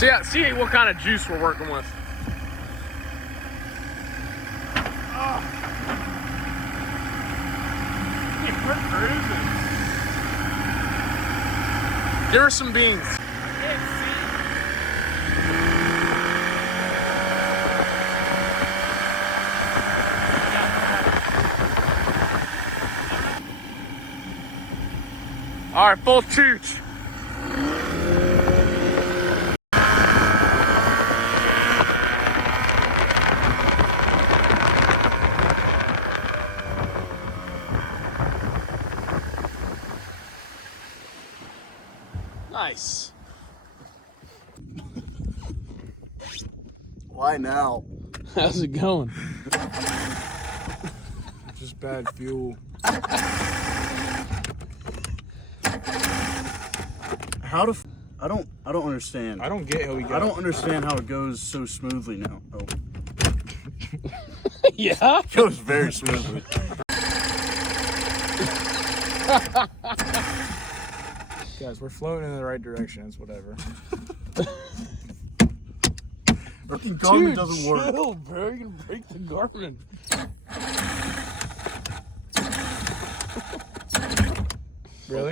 So yeah, see what kind of juice we're working with. Oh. We're cruising. Give her some beans. All right, full toot. Nice. Why now? How's it going? Just bad fuel. How to? I don't understand. I don't get how we got. I don't understand how it goes so smoothly now. Oh. Yeah. It goes very smoothly. Guys, we're floating in the right direction. It's whatever. Fucking Garmin doesn't work. Chill, bro. You're gonna break the Garmin. Really?